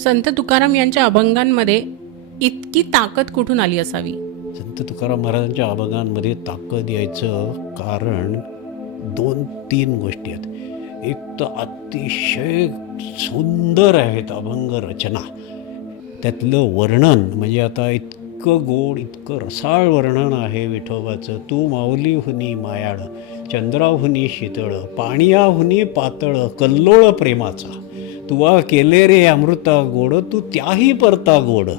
संत तुकाराम यांच्या अभंगांमध्ये इतकी ताकद कुठून आली असावी? संत तुकाराम महाराजांच्या अभंगांमध्ये ताकद यायचं कारण 2-3 गोष्टी आहेत. एक तर अतिशय सुंदर आहेत अभंग रचना. त्यातलं वर्णन म्हणजे आता इतकं गोड, इतकं रसाळ वर्णन आहे विठोबाचं. तू माऊलीहुनी मायाळ, चंद्राहुनी शीतळ, पाणियाहुनी पातळ, कल्लोळ प्रेमाचा, तुवा केले रे अमृता गोड, तू त्याही परता गोड,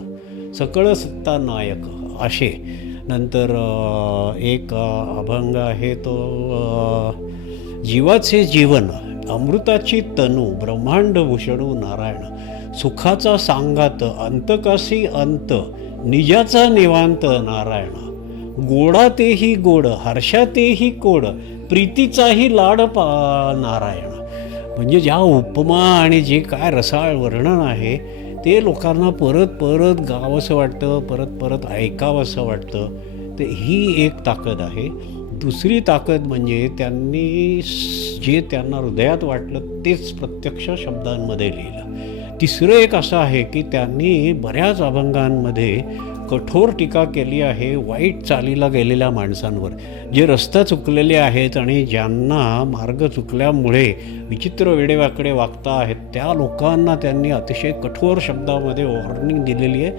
सकळ सत्ता नायक असे. नंतर एक अभंग आहे तो जीवाचे जीवन, अमृताची तनू, ब्रह्मांड भूषणू नारायण, सुखाचा सांगात, अंतकासी अंत, निजाचा निवांत नारायण, गोडा तेही गोड, हर्षातेही कोड, प्रीतीचाही लाड नारायण. म्हणजे ज्या उपमा आणि जे काय रसाळ वर्णन आहे ते लोकांना परत परत गावंसं वाटतं, परत परत ऐकावंसं वाटतं. तर ही एक ताकद आहे. दुसरी ताकद म्हणजे त्यांनी जे त्यांना हृदयात वाटलं तेच प्रत्यक्ष शब्दांमध्ये लिहिलं. तिसरं एक असं आहे की त्यांनी बऱ्याच अभंगांमध्ये कठोर टीका केली आहे वाईट चालीला गेलेल्या माणसांवर, जे रस्ता चुकलेले आहेत आणि ज्यांना मार्ग चुकल्यामुळे विचित्र वेडेवाकडे वागता आहेत त्या लोकांना त्यांनी अतिशय कठोर शब्दामध्ये वॉर्निंग दिलेली आहे.